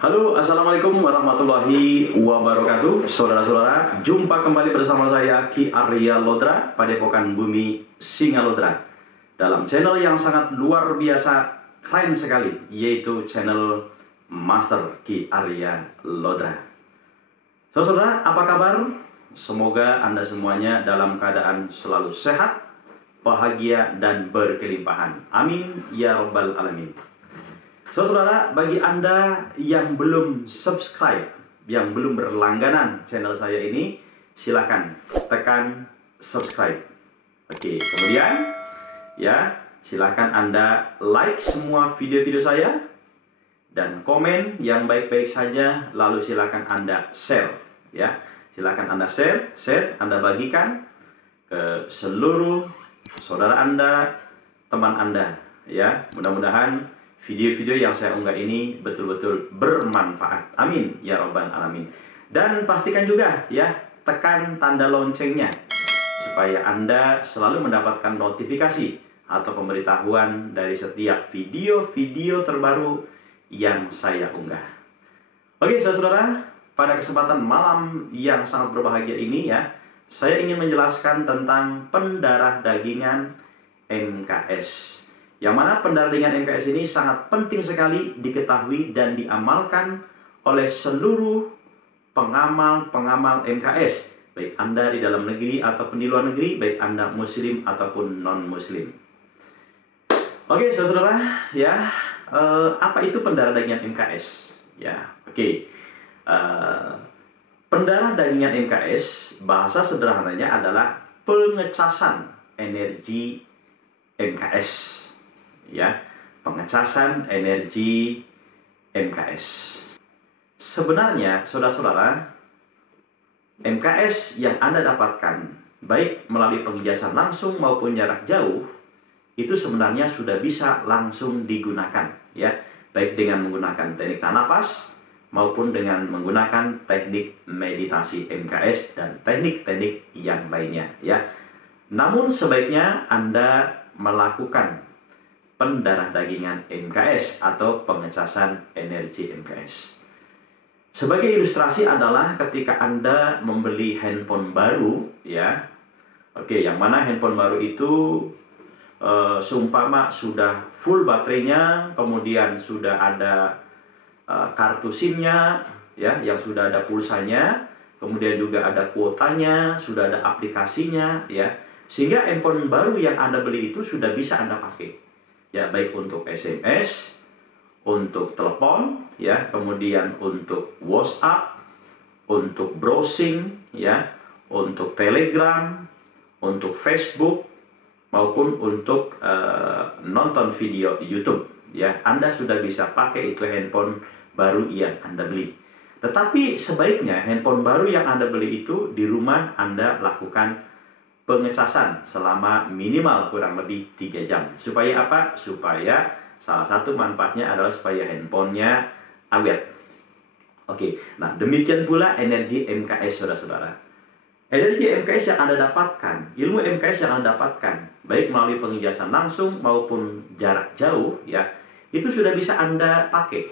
Halo, assalamualaikum warahmatullahi wabarakatuh. Saudara-saudara, jumpa kembali bersama saya Ki Arya Lodra, Padepokan Bumi Singalodra, dalam channel yang sangat luar biasa keren sekali, yaitu channel Master Ki Arya Lodra. Saudara, apa kabar? Semoga Anda semuanya dalam keadaan selalu sehat, bahagia, dan berkelimpahan. Amin ya rabbal alamin. Saudara, bagi Anda yang belum subscribe, yang belum berlangganan channel saya ini, silakan tekan subscribe. Oke, kemudian ya, silakan Anda like semua video-video saya dan komen yang baik-baik saja, lalu silakan Anda share ya. Silakan Anda share, Anda bagikan ke seluruh saudara Anda, teman Anda ya. Mudah-mudahan video-video yang saya unggah ini betul-betul bermanfaat. Amin ya rabbal alamin. Dan pastikan juga ya, tekan tanda loncengnya supaya Anda selalu mendapatkan notifikasi atau pemberitahuan dari setiap video-video terbaru yang saya unggah. Oke saudara, pada kesempatan malam yang sangat berbahagia ini ya, saya ingin menjelaskan tentang pendarah dagingan MKS. Yang mana pendampingan MKS ini sangat penting sekali diketahui dan diamalkan oleh seluruh pengamal-pengamal MKS, baik Anda di dalam negeri ataupun di luar negeri, baik Anda muslim ataupun non-muslim. Oke, saudara, ya, apa itu pendarah dagingan MKS? Ya, oke. Pendarah dagingan MKS, bahasa sederhananya adalah pengecasan energi MKS. Ya, pengecasan energi MKS. Sebenarnya, saudara-saudara, MKS yang Anda dapatkan, baik melalui pengecasan langsung maupun jarak jauh, itu sebenarnya sudah bisa langsung digunakan, ya, baik dengan menggunakan teknik tahan napas maupun dengan menggunakan teknik meditasi MKS dan teknik-teknik yang lainnya, ya. Namun sebaiknya Anda melakukan pendarah dagingan MKS atau pengecasan energi MKS. Sebagai ilustrasi adalah ketika Anda membeli handphone baru, ya, oke, yang mana handphone baru itu seumpama sudah full baterainya, kemudian sudah ada kartu SIM-nya, ya, yang sudah ada pulsanya, kemudian juga ada kuotanya, sudah ada aplikasinya, ya, sehingga handphone baru yang Anda beli itu sudah bisa Anda pakai. Ya, baik untuk SMS, untuk telepon, ya, kemudian untuk WhatsApp, untuk browsing, ya, untuk Telegram, untuk Facebook, maupun untuk nonton video YouTube, ya. Anda sudah bisa pakai itu handphone baru yang Anda beli. Tetapi sebaiknya handphone baru yang Anda beli itu di rumah Anda lakukan pengecasan selama minimal kurang lebih 3 jam. Supaya apa? Supaya salah satu manfaatnya adalah supaya handphonenya awet. Oke, nah demikian pula energi MKS, saudara-saudara. Energi MKS yang Anda dapatkan, ilmu MKS yang Anda dapatkan, baik melalui pengecasan langsung maupun jarak jauh, ya, itu sudah bisa Anda pakai,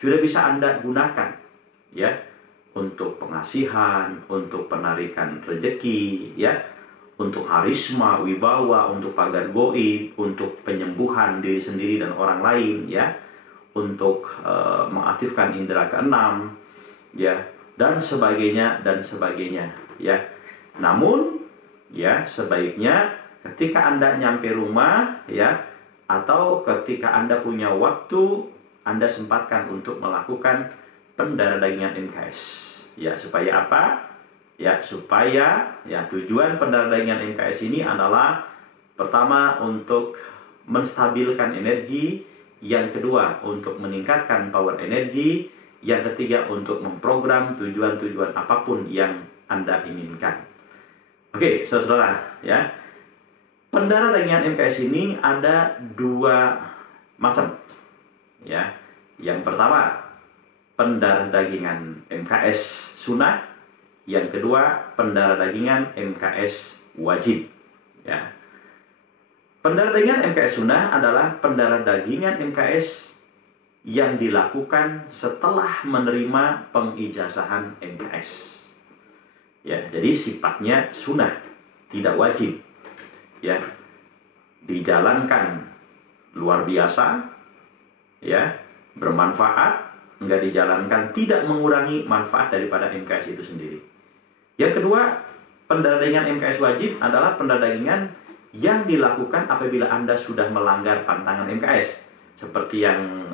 sudah bisa Anda gunakan, ya, untuk pengasihan, untuk penarikan rezeki, ya, untuk harisma, wibawa, untuk pagar goib, untuk penyembuhan diri sendiri dan orang lain, ya, untuk mengaktifkan indera keenam, ya, dan sebagainya dan sebagainya, ya. Namun, ya, sebaiknya ketika Anda nyampe rumah, ya, atau ketika Anda punya waktu, Anda sempatkan untuk melakukan pendarah dagingan MKS, ya, supaya apa? Ya, supaya ya, tujuan pendarah dagingan MKS ini adalah pertama untuk menstabilkan energi, yang kedua untuk meningkatkan power energi, yang ketiga untuk memprogram tujuan-tujuan apapun yang Anda inginkan. Oke, saudara, ya. Pendarah dagingan MKS ini ada dua macam. Ya. Yang pertama, pendarah dagingan MKS sunnah. Yang kedua, pendarah dagingan MKS wajib. Ya. Pendarah dagingan MKS sunnah adalah pendarah dagingan MKS yang dilakukan setelah menerima pengijazahan MKS. Ya, jadi sifatnya sunnah, tidak wajib. Ya, dijalankan luar biasa, ya, bermanfaat, enggak dijalankan tidak mengurangi manfaat daripada MKS itu sendiri. Yang kedua, pendarah dagingan MKS wajib adalah pendarah dagingan yang dilakukan apabila Anda sudah melanggar pantangan MKS. Seperti yang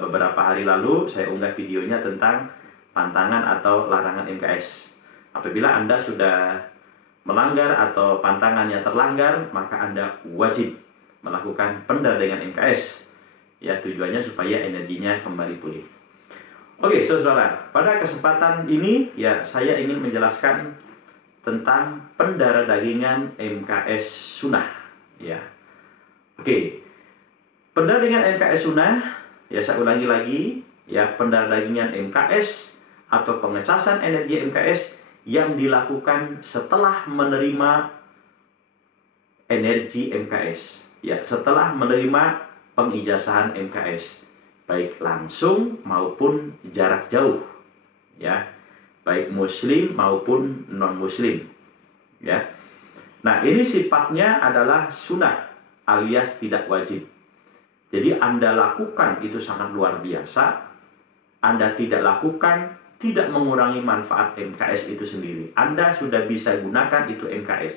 beberapa hari lalu saya unggah videonya tentang pantangan atau larangan MKS. Apabila Anda sudah melanggar atau pantangannya terlanggar, maka Anda wajib melakukan pendarah dagingan MKS. Ya, tujuannya supaya energinya kembali pulih. Oke, saudara, pada kesempatan ini ya saya ingin menjelaskan tentang pendarah dagingan MKS sunnah. Ya, oke, pendarah dagingan MKS sunnah, ya saya ulangi lagi, ya pendarah dagingan MKS atau pengecasan energi MKS yang dilakukan setelah menerima energi MKS. Ya, setelah menerima pengijazahan MKS, baik langsung maupun jarak jauh, ya, baik muslim maupun non muslim, ya. Nah, ini sifatnya adalah sunnah alias tidak wajib. Jadi Anda lakukan itu sangat luar biasa, Anda tidak lakukan tidak mengurangi manfaat MKS itu sendiri. Anda sudah bisa gunakan itu MKS.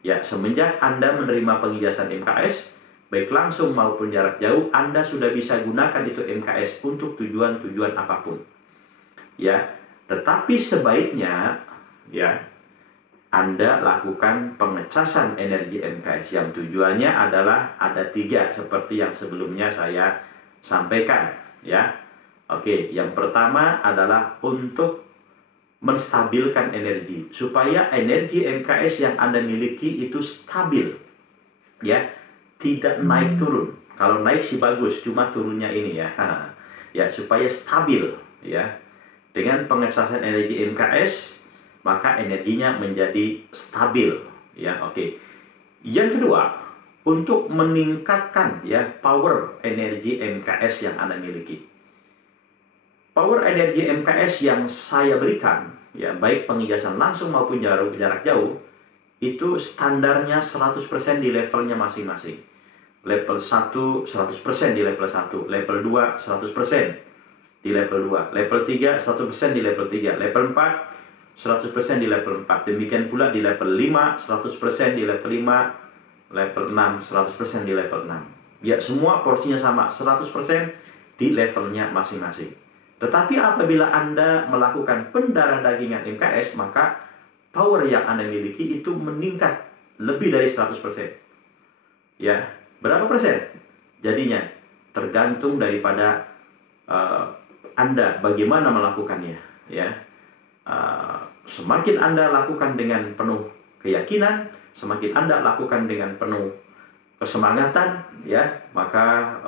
Ya, semenjak Anda menerima pengijazahan MKS, baik langsung maupun jarak jauh, Anda sudah bisa gunakan itu MKS untuk tujuan-tujuan apapun. Ya, tetapi sebaiknya ya Anda lakukan pengecasan energi MKS yang tujuannya adalah ada 3 seperti yang sebelumnya saya sampaikan, ya. Oke, yang pertama adalah untuk menstabilkan energi supaya energi MKS yang Anda miliki itu stabil, ya, tidak naik turun. Kalau naik sih bagus, cuma turunnya ini ya. Ya, supaya stabil, ya. Dengan pengecasan energi MKS, maka energinya menjadi stabil, ya. Oke. Yang kedua, untuk meningkatkan ya power energi MKS yang Anda miliki. Power energi MKS yang saya berikan, ya, baik pengijazahan langsung maupun jarak jauh, itu standarnya 100% di levelnya masing-masing. Level 1 100% di level 1, level 2 100% di level 2, level 3 100% di level 3, level 4 100% di level 4. Demikian pula di level 5 100% di level 5, level 6 100% di level 6. Ya, semua porsinya sama, 100% di levelnya masing-masing. Tetapi apabila Anda melakukan pendarah dagingan MKS, maka power yang Anda miliki itu meningkat lebih dari 100%. Ya, berapa persen? Jadinya tergantung daripada Anda bagaimana melakukannya, ya. Semakin Anda lakukan dengan penuh keyakinan, semakin Anda lakukan dengan penuh kesemangatan, ya, maka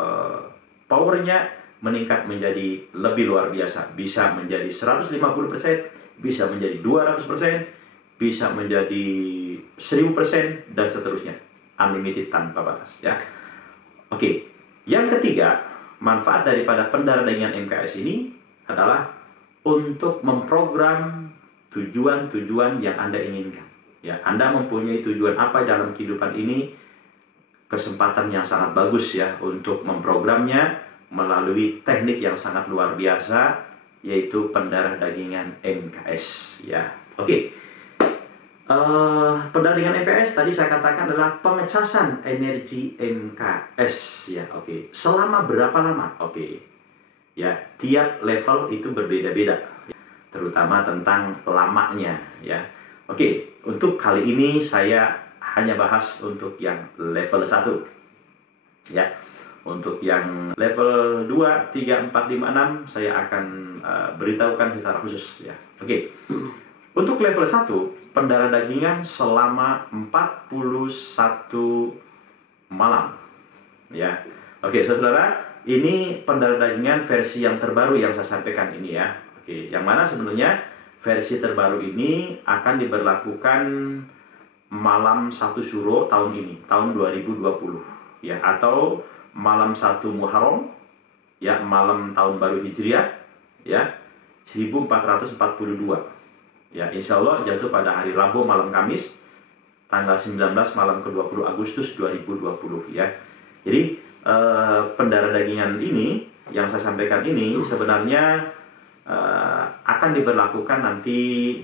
powernya meningkat menjadi lebih luar biasa. Bisa menjadi 150%, bisa menjadi 200%, bisa menjadi 1000% dan seterusnya. Unlimited tanpa batas, ya. Oke. Yang ketiga, manfaat daripada pendarah dagingan MKS ini adalah untuk memprogram tujuan-tujuan yang Anda inginkan. Ya, Anda mempunyai tujuan apa dalam kehidupan ini? Kesempatan yang sangat bagus ya untuk memprogramnya melalui teknik yang sangat luar biasa, yaitu pendarah dagingan MKS. Ya, oke. Pendarah dagingan MKS tadi saya katakan adalah pengecasan energi MKS. Ya, oke. Selama berapa lama? Oke. Ya, tiap level itu berbeda-beda, terutama tentang lamanya, ya. Oke, untuk kali ini saya hanya bahas untuk yang level 1. Ya. Untuk yang level 2, 3, 4, 5, 6 saya akan beritahukan secara khusus, ya. Oke. Untuk level 1, pendarah dagingan selama 41 malam. Ya. Oke, saudara, ini pendarah-dagingan versi yang terbaru yang saya sampaikan ini ya. Oke, yang mana sebenarnya versi terbaru ini akan diberlakukan malam 1 Syuro tahun ini, tahun 2020 ya, atau malam 1 Muharram ya, malam tahun baru Hijriah ya, 1442 ya, insya Allah jatuh pada hari Rabu malam Kamis tanggal 19 malam ke-20 Agustus 2020 ya. Jadi pendarah dagingan ini yang saya sampaikan ini sebenarnya akan diberlakukan nanti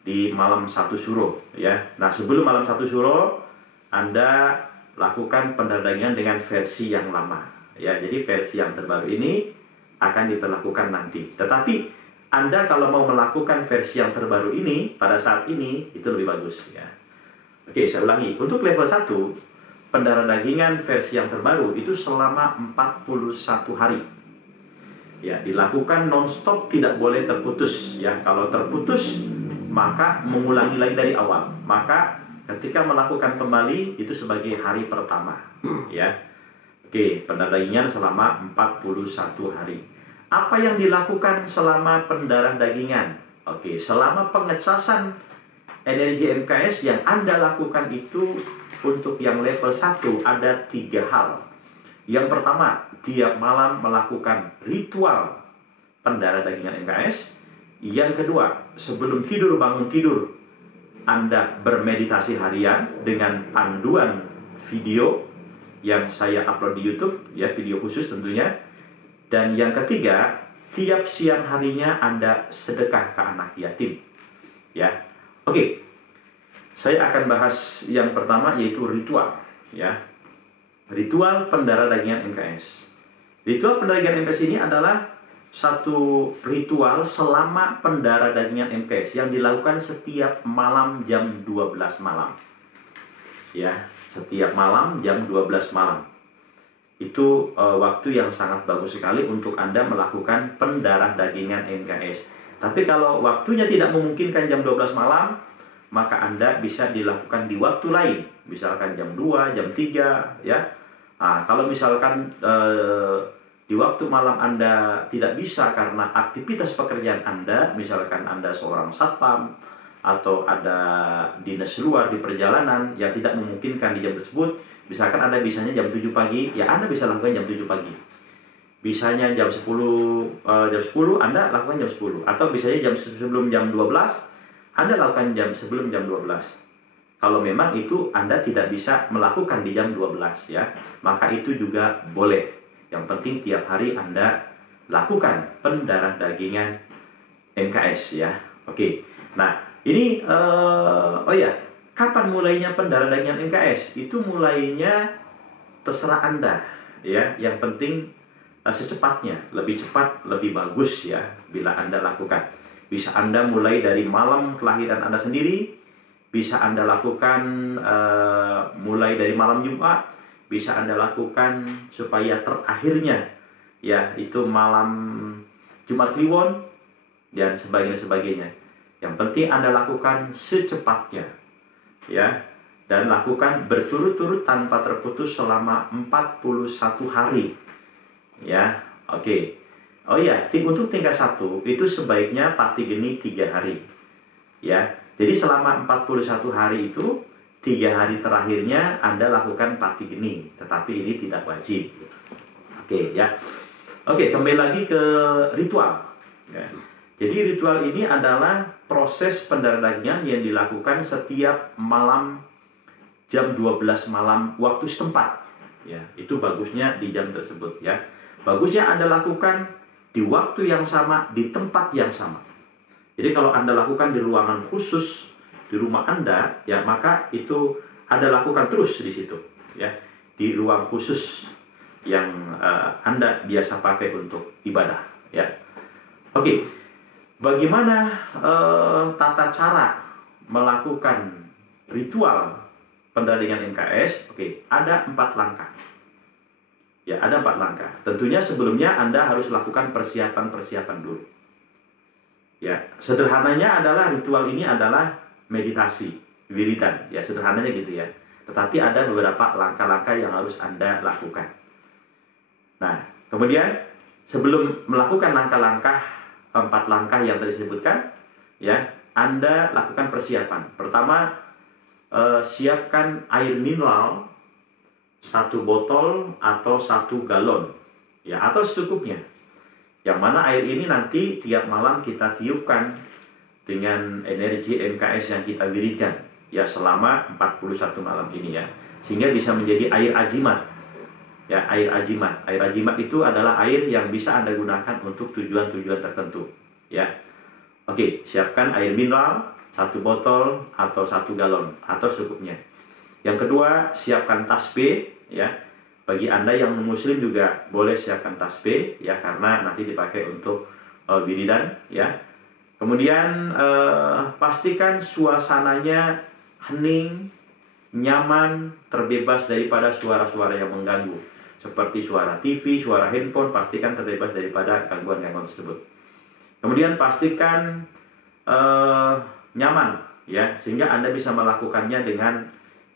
di malam 1 Syuro ya. Nah, sebelum malam 1 Syuro Anda lakukan pendarah dagingan dengan versi yang lama ya. Jadi versi yang terbaru ini akan diberlakukan nanti. Tetapi Anda kalau mau melakukan versi yang terbaru ini pada saat ini itu lebih bagus ya. Oke, saya ulangi. Untuk level 1 pendarah dagingan versi yang terbaru itu selama 41 hari. Ya, dilakukan non-stop, tidak boleh terputus ya. Kalau terputus maka mengulangi lagi dari awal. Maka ketika melakukan kembali itu sebagai hari pertama ya. Oke, pendarah dagingan selama 41 hari. Apa yang dilakukan selama pendarah dagingan? Oke, selama pengecasan energi MKS yang Anda lakukan itu untuk yang level 1 ada 3 hal. Yang pertama, tiap malam melakukan ritual pendarah dagingan MKS. Yang kedua, sebelum tidur, bangun tidur, Anda bermeditasi harian dengan panduan video yang saya upload di YouTube, ya, video khusus tentunya. Dan yang ketiga, tiap siang harinya Anda sedekah ke anak yatim. Ya, oke. Saya akan bahas yang pertama yaitu ritual, ya. Ritual pendarah dagingan MKS. Ritual pendarah dagingan MKS ini adalah satu ritual selama pendarah dagingan MKS yang dilakukan setiap malam jam 12 malam. Ya, setiap malam jam 12 malam. Itu waktu yang sangat bagus sekali untuk Anda melakukan pendarah dagingan MKS. Tapi kalau waktunya tidak memungkinkan jam 12 malam, maka Anda bisa dilakukan di waktu lain, misalkan jam 2, jam 3 ya. Nah, kalau misalkan di waktu malam Anda tidak bisa karena aktivitas pekerjaan Anda, misalkan Anda seorang satpam atau ada dinas luar di perjalanan yang tidak memungkinkan di jam tersebut, misalkan Anda bisanya jam 7 pagi, ya Anda bisa lakukan jam 7 pagi. Bisanya jam 10 Anda lakukan jam 10, atau bisanya jam sebelum jam 12 Anda lakukan sebelum jam 12. Kalau memang itu Anda tidak bisa melakukan di jam 12 ya, maka itu juga boleh. Yang penting tiap hari Anda lakukan pendarah dagingan MKS ya. Oke. Nah, ini kapan mulainya pendarah dagingan MKS? Itu mulainya terserah Anda ya. Yang penting secepatnya, lebih cepat lebih bagus ya bila Anda lakukan. Bisa Anda mulai dari malam kelahiran Anda sendiri, bisa Anda lakukan mulai dari malam Jumat, bisa Anda lakukan supaya terakhirnya ya itu malam Jumat Kliwon dan sebagainya. Yang penting Anda lakukan secepatnya ya, dan lakukan berturut-turut tanpa terputus selama 41 hari ya. Oke. Oh iya, untuk tingkat 1 itu sebaiknya pati geni 3 hari ya. Jadi selama 41 hari itu 3 hari terakhirnya Anda lakukan pati geni, tetapi ini tidak wajib. Oke ya. Oke, kembali lagi ke ritual ya. Jadi ritual ini adalah proses pendarah dagingan yang dilakukan setiap malam jam 12 malam waktu setempat ya. Itu bagusnya di jam tersebut ya. Bagusnya Anda lakukan di waktu yang sama, di tempat yang sama. Jadi kalau Anda lakukan di ruangan khusus di rumah Anda, ya maka itu Anda lakukan terus di situ, ya, di ruang khusus yang Anda biasa pakai untuk ibadah, ya. Oke, bagaimana tata cara melakukan ritual pendarah dagingan MKS? Oke, ada 4 langkah. Ya, ada 4 langkah. Tentunya sebelumnya Anda harus lakukan persiapan-persiapan dulu. Ya, sederhananya adalah ritual ini adalah meditasi, wiridan. Ya, sederhananya gitu ya. Tetapi ada beberapa langkah-langkah yang harus Anda lakukan. Kemudian sebelum melakukan langkah-langkah 4 langkah yang tadi disebutkan, ya, Anda lakukan persiapan. Pertama, siapkan air mineral 1 botol atau 1 galon, ya, atau secukupnya. Yang mana air ini nanti tiap malam kita tiupkan dengan energi MKS yang kita berikan, ya, selama 41 malam ini, ya, sehingga bisa menjadi air ajimat. Ya, air ajimat. Air ajimat itu adalah air yang bisa Anda gunakan untuk tujuan-tujuan tertentu, ya. Oke, siapkan air mineral 1 botol atau 1 galon atau secukupnya. Yang kedua, siapkan tasbih, ya. Bagi Anda yang muslim juga boleh siapkan tasbih, ya, karena nanti dipakai untuk wiridan, ya. Kemudian pastikan suasananya hening, nyaman, terbebas daripada suara-suara yang mengganggu. Seperti suara TV, suara handphone, pastikan terbebas daripada gangguan-gangguan tersebut. Kemudian pastikan nyaman, ya, sehingga Anda bisa melakukannya dengan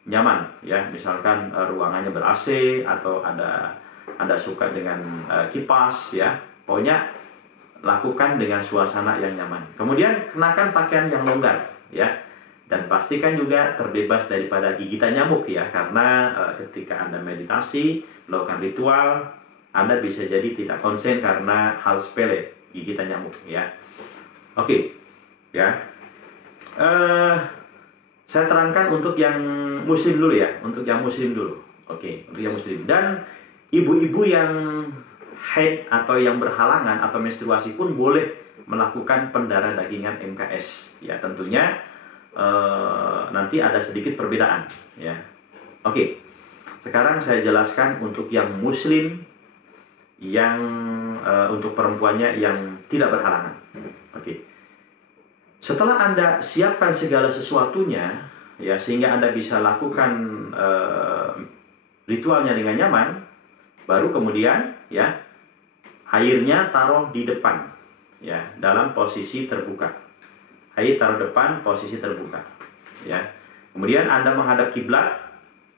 nyaman, ya. Misalkan ruangannya ber-AC atau Anda suka dengan kipas, ya. Pokoknya lakukan dengan suasana yang nyaman. Kemudian kenakan pakaian yang longgar, ya. Dan pastikan juga terbebas daripada gigitan nyamuk, ya, karena ketika Anda meditasi, melakukan ritual, Anda bisa jadi tidak konsen karena hal sepele, gigitan nyamuk, ya. Oke, ya. Saya terangkan untuk yang muslim dulu, ya, untuk yang muslim dulu. Oke, untuk yang muslim. Dan ibu-ibu yang haid atau yang berhalangan atau menstruasi pun boleh melakukan pendarah dagingan MKS, ya. Tentunya nanti ada sedikit perbedaan, ya. Oke, sekarang saya jelaskan untuk yang muslim, yang untuk perempuannya yang tidak berhalangan. Oke, setelah Anda siapkan segala sesuatunya, ya, sehingga Anda bisa lakukan ritualnya dengan nyaman, baru kemudian, ya, airnya taruh di depan, ya, dalam posisi terbuka. Air taruh depan, posisi terbuka, ya. Kemudian Anda menghadap kiblat,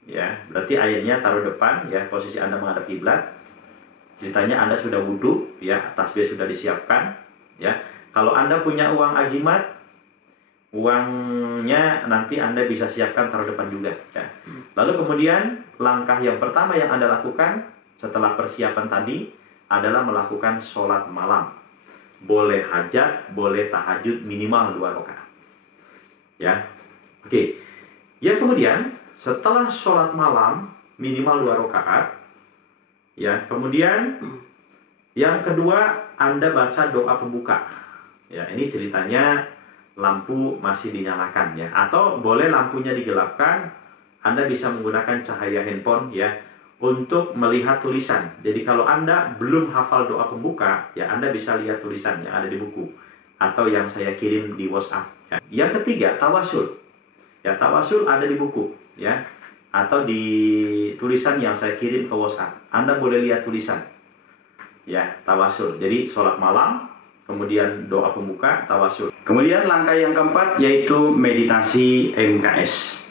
ya, berarti airnya taruh depan, ya, posisi Anda menghadap kiblat. Ceritanya Anda sudah wudhu, ya, tasbih sudah disiapkan, ya. Kalau Anda punya uang ajimat, uangnya nanti Anda bisa siapkan taruh depan juga, ya. Lalu kemudian langkah yang pertama yang Anda lakukan setelah persiapan tadi adalah melakukan sholat malam. Boleh hajat, boleh tahajud, minimal 2 rakaat, ya. Oke, ya, kemudian setelah sholat malam minimal 2 rakaat, ya, kemudian yang kedua Anda baca doa pembuka, ya. Ini ceritanya lampu masih dinyalakan, ya, atau boleh lampunya digelapkan. Anda bisa menggunakan cahaya handphone, ya, untuk melihat tulisan. Jadi kalau Anda belum hafal doa pembuka, ya, Anda bisa lihat tulisan yang ada di buku atau yang saya kirim di WhatsApp, ya. Yang ketiga, tawasul. Ya, tawasul ada di buku, ya, atau di tulisan yang saya kirim ke WhatsApp. Anda boleh lihat tulisan, ya, tawasul. Jadi sholat malam, kemudian doa pembuka, tawasul. Kemudian langkah yang keempat yaitu meditasi MKS.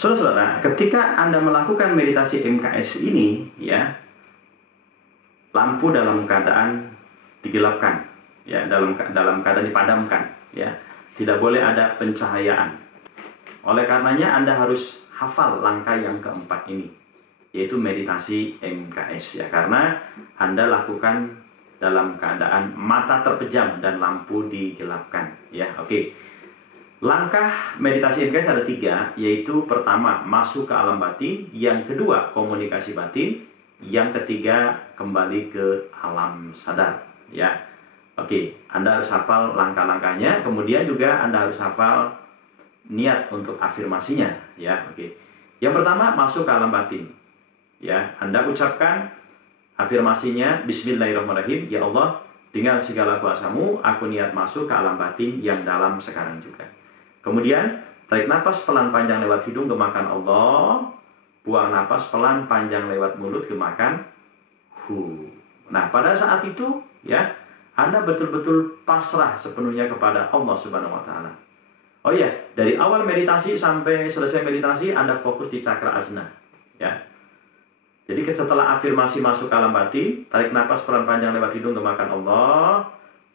Saudara-saudara, ketika Anda melakukan meditasi MKS ini, ya, lampu dalam keadaan digelapkan, ya, dalam keadaan dipadamkan, ya. Tidak boleh ada pencahayaan. Oleh karenanya Anda harus hafal langkah yang keempat ini, yaitu meditasi MKS, ya, karena Anda lakukan dalam keadaan mata terpejam dan lampu digelapkan, ya. Oke. Langkah meditasi MKS ada 3, yaitu pertama masuk ke alam batin, yang kedua komunikasi batin, yang ketiga kembali ke alam sadar, ya. Oke, Anda harus hafal langkah-langkahnya, kemudian juga Anda harus hafal niat untuk afirmasinya, ya. Oke. Yang pertama masuk ke alam batin, ya. Anda ucapkan afirmasinya, Bismillahirrahmanirrahim, ya Allah, dengan segala kuasamu aku niat masuk ke alam batin yang dalam sekarang juga. Kemudian tarik napas pelan panjang lewat hidung, gemakan Allah. Buang napas pelan panjang lewat mulut, gemakan hu. Nah, pada saat itu, ya, Anda betul-betul pasrah sepenuhnya kepada Allah Subhanahu wa Ta'ala. Oh iya, dari awal meditasi sampai selesai meditasi Anda fokus di cakra ajna, ya. Jadi setelah afirmasi masuk ke alam batin, tarik napas pelan panjang lewat hidung, gemakan Allah.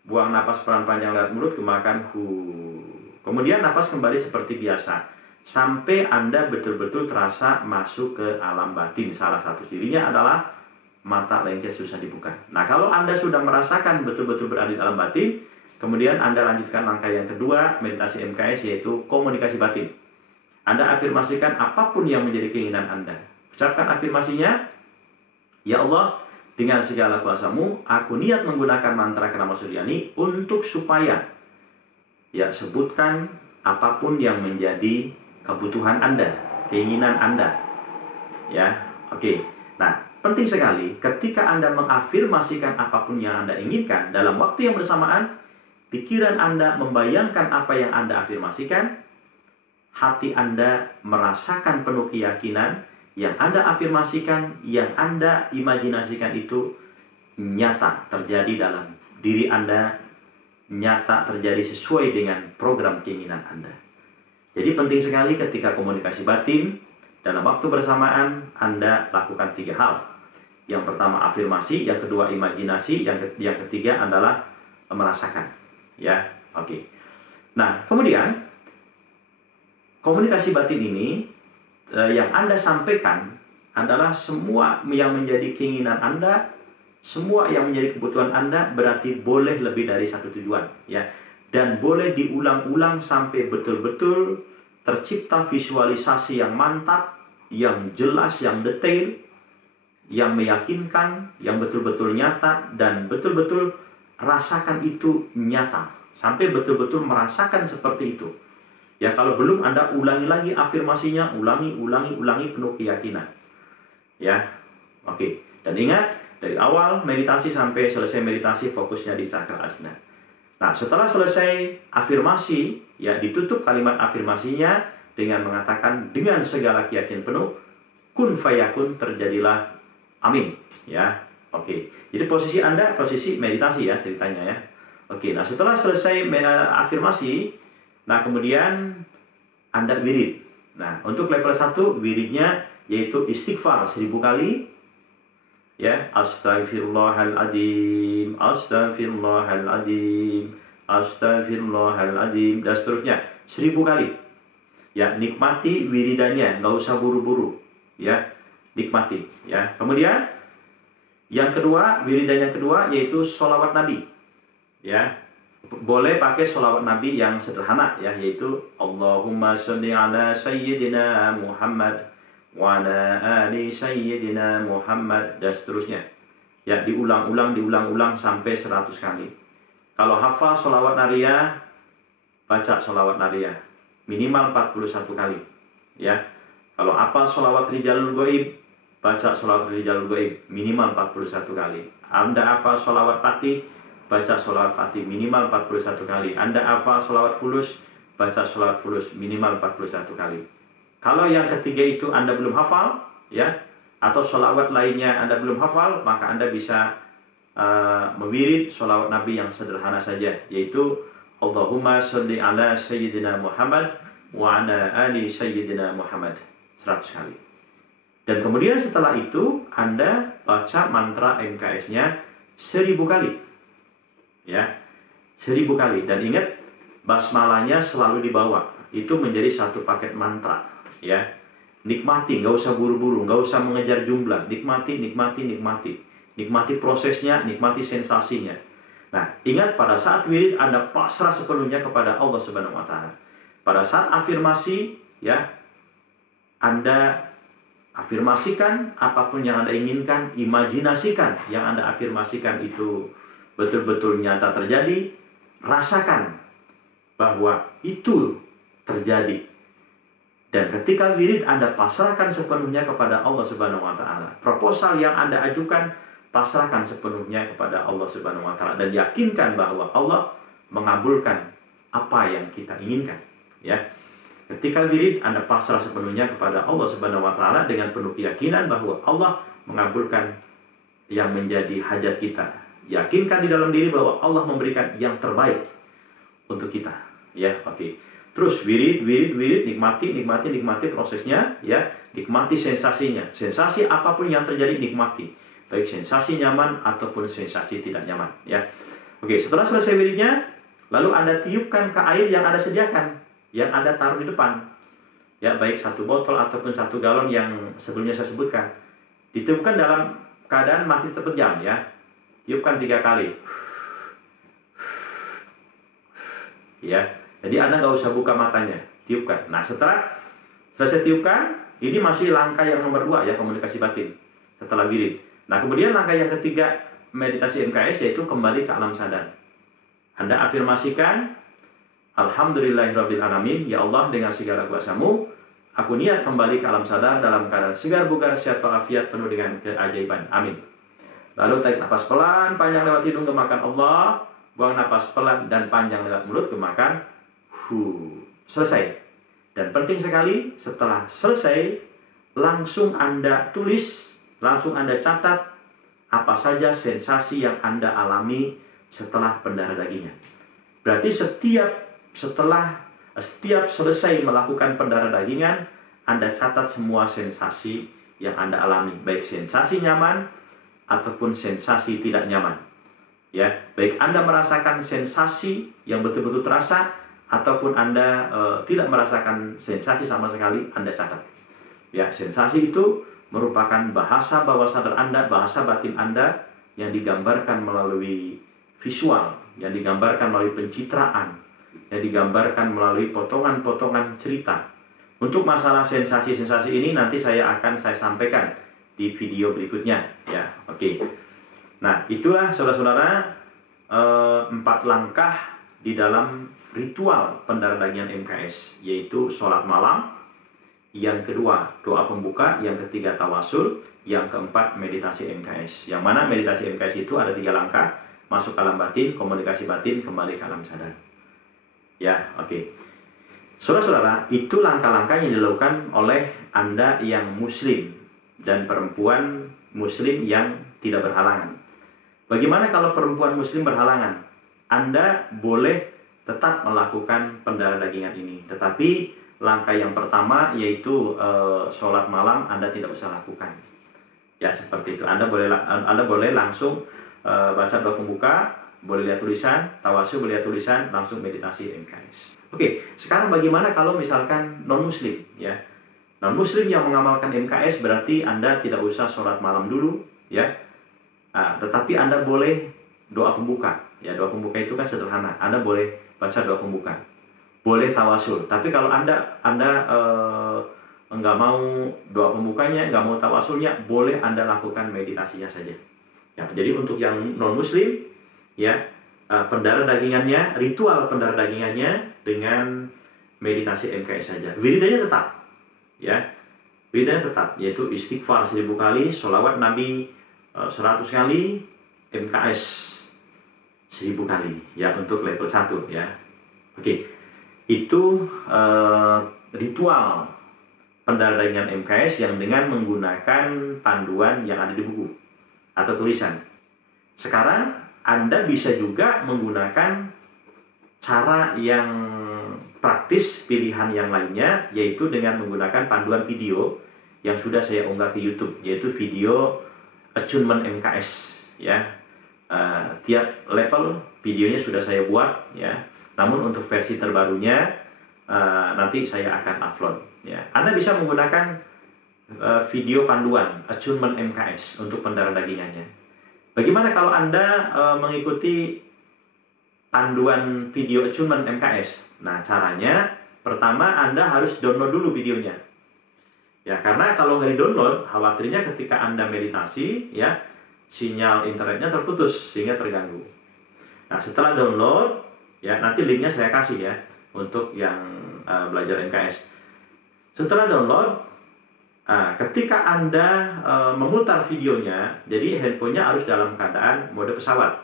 Buang napas pelan panjang lewat mulut, gemakan hu. Kemudian napas kembali seperti biasa. Sampai Anda betul-betul terasa masuk ke alam batin. Salah satu cirinya adalah mata lengket susah dibuka. Nah, kalau Anda sudah merasakan betul-betul berada di alam batin, kemudian Anda lanjutkan langkah yang kedua, meditasi MKS, yaitu komunikasi batin. Anda afirmasikan apapun yang menjadi keinginan Anda. Ucapkan afirmasinya, ya Allah, dengan segala kuasa-Mu, aku niat menggunakan mantra Krama Suryani untuk supaya, ya, sebutkan apapun yang menjadi kebutuhan Anda, keinginan Anda. Ya, oke. Nah, penting sekali ketika Anda mengafirmasikan apapun yang Anda inginkan, dalam waktu yang bersamaan, pikiran Anda membayangkan apa yang Anda afirmasikan, hati Anda merasakan penuh keyakinan, yang Anda afirmasikan, yang Anda imajinasikan itu nyata terjadi dalam diri Anda, nyata terjadi sesuai dengan program keinginan Anda. Jadi penting sekali ketika komunikasi batin, dalam waktu bersamaan Anda lakukan 3 hal. Yang pertama afirmasi, yang kedua imajinasi, yang ketiga adalah merasakan. Ya, oke. Nah, kemudian komunikasi batin ini yang Anda sampaikan adalah semua yang menjadi keinginan Anda, semua yang menjadi kebutuhan Anda, berarti boleh lebih dari satu tujuan, ya. Dan boleh diulang-ulang sampai betul-betul tercipta visualisasi yang mantap, yang jelas, yang detail, yang meyakinkan, yang betul-betul nyata, dan betul-betul rasakan itu nyata. Sampai betul-betul merasakan seperti itu. Ya, kalau belum Anda ulangi lagi afirmasinya, ulangi penuh keyakinan. Ya, oke. Dan ingat, dari awal meditasi sampai selesai meditasi fokusnya di cakra asna. Nah, setelah selesai afirmasi, ya, ditutup kalimat afirmasinya dengan mengatakan dengan segala keyakinan penuh, kun fayakun, terjadilah, amin. Ya, oke. Jadi posisi Anda posisi meditasi ya ceritanya ya. Oke. Nah, setelah selesai afirmasi, nah, kemudian Anda wirid. Nah, untuk level 1 wiridnya yaitu istighfar 1000 kali. Ya, astagfirullahaladzim, astagfirullahaladzim, astagfirullahaladzim, dan seterusnya 1000 kali. Ya, nikmati wiridannya, nggak usah buru-buru. Ya, nikmati. Ya, kemudian yang kedua, wiridan yang kedua yaitu sholawat Nabi. Ya. Boleh pakai sholawat Nabi yang sederhana ya, yaitu Allahumma sholli ala sayyidina Muhammad wa ala ali sayyidina Muhammad, dan seterusnya. Ya, diulang-ulang sampai 100 kali. Kalau hafal sholawat nariyah, baca sholawat nariyah minimal 41 kali. Ya. Kalau hafal sholawat rijalul ghaib, baca sholawat rijalul ghaib minimal 41 kali. Anda hafal sholawat fatih, baca sholawat fatih minimal 41 kali. Anda hafal sholawat fulus, baca sholawat fulus minimal 41 kali. Kalau yang ketiga itu Anda belum hafal, ya, atau sholawat lainnya Anda belum hafal, maka Anda bisa mewirid sholawat Nabi yang sederhana saja, yaitu Allahumma sholli ala sayyidina Muhammad wa ala ali sayyidina Muhammad 100 kali. Dan kemudian setelah itu Anda baca mantra MKS-nya 1000 kali. Ya, 1000 kali. Dan ingat, basmalahnya selalu dibawa. Itu menjadi satu paket mantra. Ya, nikmati, nggak usah buru-buru, nggak usah mengejar jumlah. Nikmati. Nikmati prosesnya, nikmati sensasinya. Nah, ingat pada saat wirid Anda pasrah sepenuhnya kepada Allah Subhanahu wa Ta'ala. Pada saat afirmasi, ya, Anda afirmasikan apapun yang Anda inginkan, imajinasikan yang Anda afirmasikan itu betul-betul nyata terjadi, rasakan bahwa itu terjadi. Dan ketika wirid Anda pasrahkan sepenuhnya kepada Allah Subhanahu wa Ta'ala. Proposal yang Anda ajukan, pasrahkan sepenuhnya kepada Allah Subhanahu wa Ta'ala, dan yakinkan bahwa Allah mengabulkan apa yang kita inginkan. Ya. Ketika wirid Anda pasrah sepenuhnya kepada Allah Subhanahu wa Ta'ala dengan penuh keyakinan bahwa Allah mengabulkan yang menjadi hajat kita. Yakinkan di dalam diri bahwa Allah memberikan yang terbaik untuk kita. Ya, oke. Terus wirid, nikmati prosesnya, ya, nikmati sensasinya. Sensasi apapun yang terjadi nikmati, baik sensasi nyaman ataupun sensasi tidak nyaman, ya. Oke, setelah selesai wiridnya, lalu Anda tiupkan ke air yang Anda sediakan, yang Anda taruh di depan, ya, baik 1 botol ataupun 1 galon yang sebelumnya saya sebutkan. Ditiupkan dalam keadaan mati terpejam, ya. Tiupkan 3 kali, ya. Jadi Anda nggak usah buka matanya, tiupkan. Nah, setelah selesai tiupkan, ini masih langkah yang nomor 2, ya, komunikasi batin setelah wirid. Nah, kemudian langkah yang ketiga meditasi MKS yaitu kembali ke alam sadar. Anda afirmasikan, Alhamdulillahirabbil alamin, ya Allah, dengan segala kuasa-Mu, aku niat kembali ke alam sadar dalam keadaan segar bugar, sehat walafiat, penuh dengan keajaiban. Amin. Lalu tarik nafas pelan, panjang lewat hidung, gemakan Allah, buang nafas pelan dan panjang lewat mulut, gemakan. Selesai. Dan penting sekali, setelah selesai, langsung Anda tulis, langsung Anda catat apa saja sensasi yang Anda alami setelah pendarah dagingnya. Berarti setelah selesai melakukan pendarah dagingan, Anda catat semua sensasi yang Anda alami, baik sensasi nyaman ataupun sensasi tidak nyaman. Ya, baik Anda merasakan sensasi yang betul-betul terasa ataupun Anda tidak merasakan sensasi sama sekali, Anda catat. Ya, sensasi itu merupakan bahasa bawah sadar Anda, bahasa batin Anda yang digambarkan melalui visual, yang digambarkan melalui pencitraan, yang digambarkan melalui potongan-potongan cerita. Untuk masalah sensasi-sensasi ini nanti saya sampaikan di video berikutnya, ya. Oke. Nah, itulah saudara-saudara 4 langkah di dalam ritual pendarah dagingan MKS, yaitu sholat malam, yang kedua doa pembuka, yang ketiga tawasul, yang keempat meditasi MKS. Yang mana meditasi MKS itu ada 3 langkah: masuk alam batin, komunikasi batin, kembali ke alam sadar. Ya, oke. Saudara-saudara, itu langkah-langkah yang dilakukan oleh Anda yang muslim dan perempuan muslim yang tidak berhalangan. Bagaimana kalau perempuan muslim berhalangan? Anda boleh tetap melakukan pendarah dagingan ini, tetapi langkah yang pertama yaitu sholat malam Anda tidak usah lakukan. Ya, seperti itu. Anda boleh langsung baca doa pembuka, boleh lihat tulisan, tawasul, boleh lihat tulisan, langsung meditasi MKS. Oke, sekarang bagaimana kalau misalkan non-muslim, ya? Non-muslim yang mengamalkan MKS berarti Anda tidak usah sholat malam dulu, ya. Tetapi Anda boleh doa pembuka. Ya, doa pembuka itu kan sederhana. Anda boleh baca doa pembuka, boleh tawasul. Tapi kalau Anda nggak mau doa pembukanya, nggak mau tawasulnya, boleh Anda lakukan meditasinya saja. Ya, jadi untuk yang non-muslim, ya, pendarah dagingannya, ritual pendarah dagingannya dengan meditasi MKS saja. Wiridanya tetap, ya, wiridanya tetap, yaitu istighfar 1000 kali, sholawat Nabi 100 kali, MKS 1000 kali, ya, untuk level 1, ya. Oke, itu ritual pendarah dagingan MKS yang dengan menggunakan panduan yang ada di buku atau tulisan. Sekarang Anda bisa juga menggunakan cara yang praktis, pilihan yang lainnya, yaitu dengan menggunakan panduan video yang sudah saya unggah ke YouTube, yaitu video attunement MKS, ya. Tiap level videonya sudah saya buat, ya. Namun untuk versi terbarunya nanti saya akan upload, ya. Anda bisa menggunakan video panduan attunement MKS untuk pendarah dagingannya. Bagaimana kalau Anda mengikuti panduan video attunement MKS? Nah, caranya pertama Anda harus download dulu videonya. Ya, karena kalau nggak di-download, khawatirnya ketika Anda meditasi, ya, sinyal internetnya terputus sehingga terganggu. Nah, setelah download, ya, nanti linknya saya kasih, ya, untuk yang belajar MKS. Setelah download, ketika Anda memutar videonya, jadi handphonenya harus dalam keadaan mode pesawat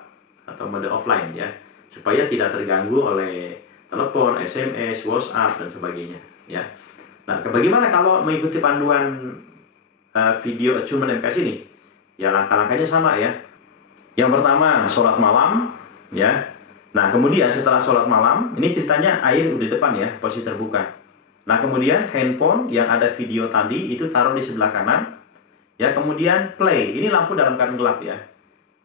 atau mode offline, ya, supaya tidak terganggu oleh telepon, SMS, WhatsApp dan sebagainya, ya. Nah, bagaimana kalau mengikuti panduan video attunement MKS ini? Ya, langkah-langkahnya sama, ya. Yang pertama, sholat malam, ya. Nah, kemudian setelah sholat malam, ini ceritanya air udah di depan ya, posisi terbuka. Nah, kemudian handphone yang ada video tadi itu taruh di sebelah kanan. Ya, kemudian play. Ini lampu dalam keadaan gelap ya.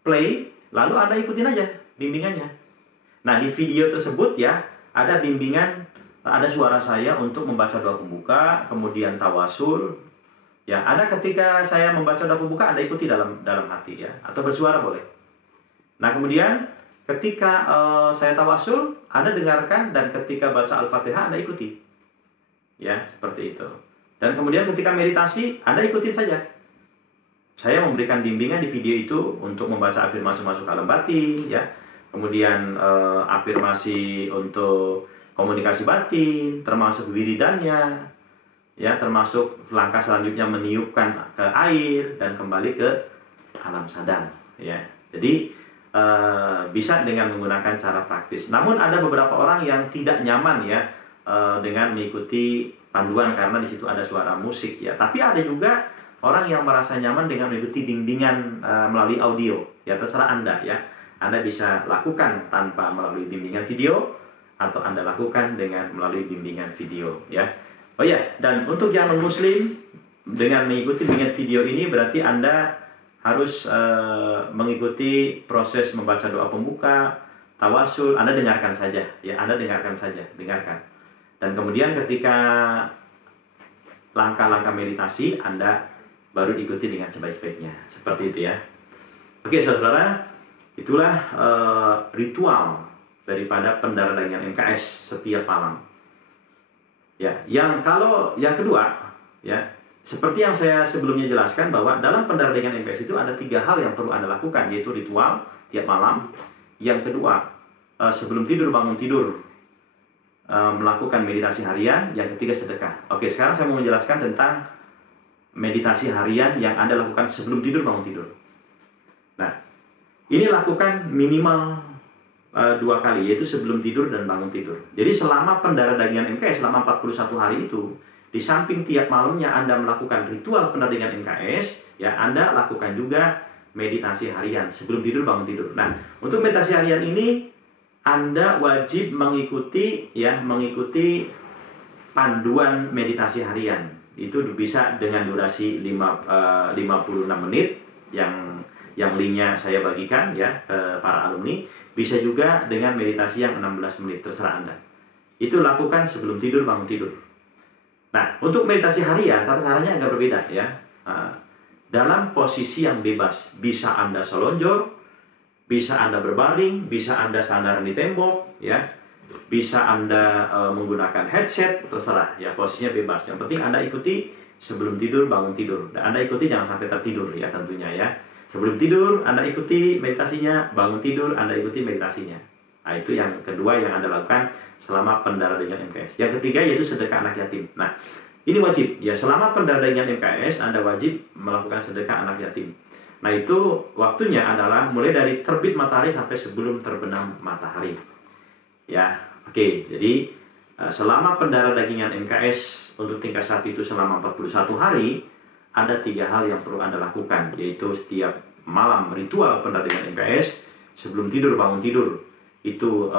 Play, lalu Anda ikutin aja bimbingannya. Nah, di video tersebut ya, ada bimbingan, ada suara saya untuk membaca doa pembuka, kemudian tawasul. Ya, ada ketika saya membaca doa pembuka, Anda ikuti dalam hati ya, atau bersuara boleh. Nah, kemudian ketika saya tawasul, Anda dengarkan, dan ketika baca Al-Fatihah, Anda ikuti. Ya, seperti itu. Dan kemudian ketika meditasi, Anda ikutin saja. Saya memberikan bimbingan di video itu untuk membaca afirmasi masuk alam batin, ya. Kemudian afirmasi untuk komunikasi batin, termasuk wiridannya, ya, termasuk langkah selanjutnya meniupkan ke air dan kembali ke alam sadar, ya. Jadi bisa dengan menggunakan cara praktis. Namun ada beberapa orang yang tidak nyaman ya dengan mengikuti panduan karena di situ ada suara musik ya. Tapi ada juga orang yang merasa nyaman dengan mengikuti bimbingan melalui audio. Ya, terserah Anda ya. Anda bisa lakukan tanpa melalui bimbingan video, atau Anda lakukan dengan melalui bimbingan video ya. Oh ya, dan untuk yang non-muslim, dengan mengikuti bimbingan video ini berarti Anda harus mengikuti proses membaca doa pembuka, tawasul. Anda dengarkan saja ya, Anda dengarkan saja, dengarkan. Dan kemudian ketika langkah-langkah meditasi, Anda baru ikuti dengan sebaik-baiknya. Seperti itu ya. Oke, saudara, itulah ritual daripada pendarah-daging MKS setiap malam. Ya, yang kedua, ya, seperti yang saya sebelumnya jelaskan bahwa dalam pendarah-daging MKS itu ada 3 hal yang perlu Anda lakukan, yaitu ritual tiap malam. Yang kedua, sebelum tidur, bangun tidur, melakukan meditasi harian. Yang ketiga, sedekah. Oke, sekarang saya mau menjelaskan tentang meditasi harian yang Anda lakukan sebelum tidur, bangun tidur. Nah, ini lakukan minimal 2 kali, yaitu sebelum tidur dan bangun tidur. Jadi selama pendarah-dagingan MKS selama 41 hari itu, di samping tiap malamnya Anda melakukan ritual pendarah-dagingan MKS, ya, Anda lakukan juga meditasi harian sebelum tidur, bangun tidur. Nah, untuk meditasi harian ini Anda wajib mengikuti panduan meditasi harian. Itu bisa dengan durasi 56 menit yang linknya saya bagikan ya ke para alumni. Bisa juga dengan meditasi yang 16 menit, terserah Anda. Itu lakukan sebelum tidur, bangun tidur. Nah, untuk meditasi harian, tata caranya agak berbeda ya. Dalam posisi yang bebas, bisa Anda selonjor, bisa Anda berbaring, bisa Anda sandaran di tembok, ya, bisa Anda menggunakan headset, terserah ya, posisinya bebas. Yang penting Anda ikuti sebelum tidur, bangun tidur. Dan Anda ikuti jangan sampai tertidur ya tentunya ya. Sebelum tidur Anda ikuti meditasinya, bangun tidur Anda ikuti meditasinya. Nah, itu yang kedua yang Anda lakukan selama pendarah-daging MKS. Yang ketiga yaitu sedekah anak yatim. Nah, ini wajib ya, selama pendarah-daging MKS Anda wajib melakukan sedekah anak yatim. Nah, itu waktunya adalah mulai dari terbit matahari sampai sebelum terbenam matahari. Ya, oke. Jadi selama pendarah-dagingan MKS untuk tingkat 1 itu selama 41 hari, ada 3 hal yang perlu Anda lakukan, yaitu setiap malam ritual pendarah-dagingan MKS, sebelum tidur, bangun tidur, itu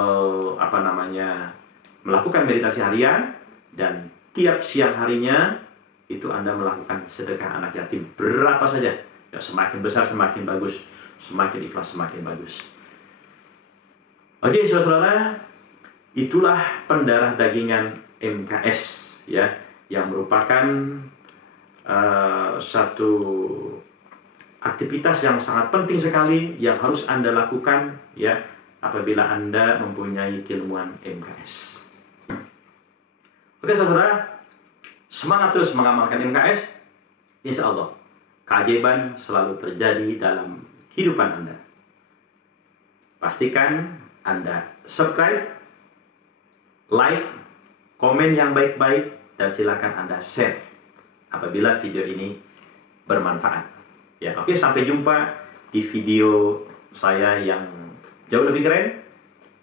melakukan meditasi harian, dan tiap siang harinya itu Anda melakukan sedekah anak yatim berapa saja. Ya, semakin besar semakin bagus, semakin ikhlas semakin bagus. Oke, saudara, itulah pendarah-dagingan MKS ya, yang merupakan satu aktivitas yang sangat penting sekali yang harus Anda lakukan ya apabila Anda mempunyai keilmuan MKS. Oke, saudara, semangat terus mengamalkan MKS. Insya Allah keajaiban selalu terjadi dalam kehidupan Anda. Pastikan Anda subscribe, like, komen yang baik-baik, dan silakan Anda share apabila video ini bermanfaat. Ya, oke, sampai jumpa di video saya yang jauh lebih keren.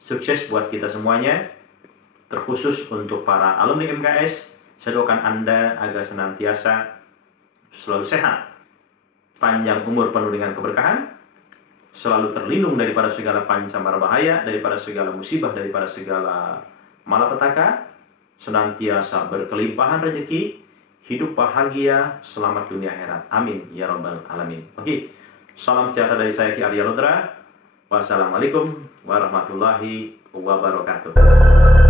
Sukses buat kita semuanya, terkhusus untuk para alumni MKS. Saya doakan Anda agar senantiasa selalu sehat, panjang umur penuh dengan keberkahan, selalu terlindung daripada segala pancamara bahaya, daripada segala musibah, daripada segala malapetaka, senantiasa berkelimpahan rezeki, hidup bahagia, selamat dunia akhirat. Amin ya rabbal alamin. Oke, salam sejahtera dari saya Ki Arya Rudra. Wassalamualaikum warahmatullahi wabarakatuh.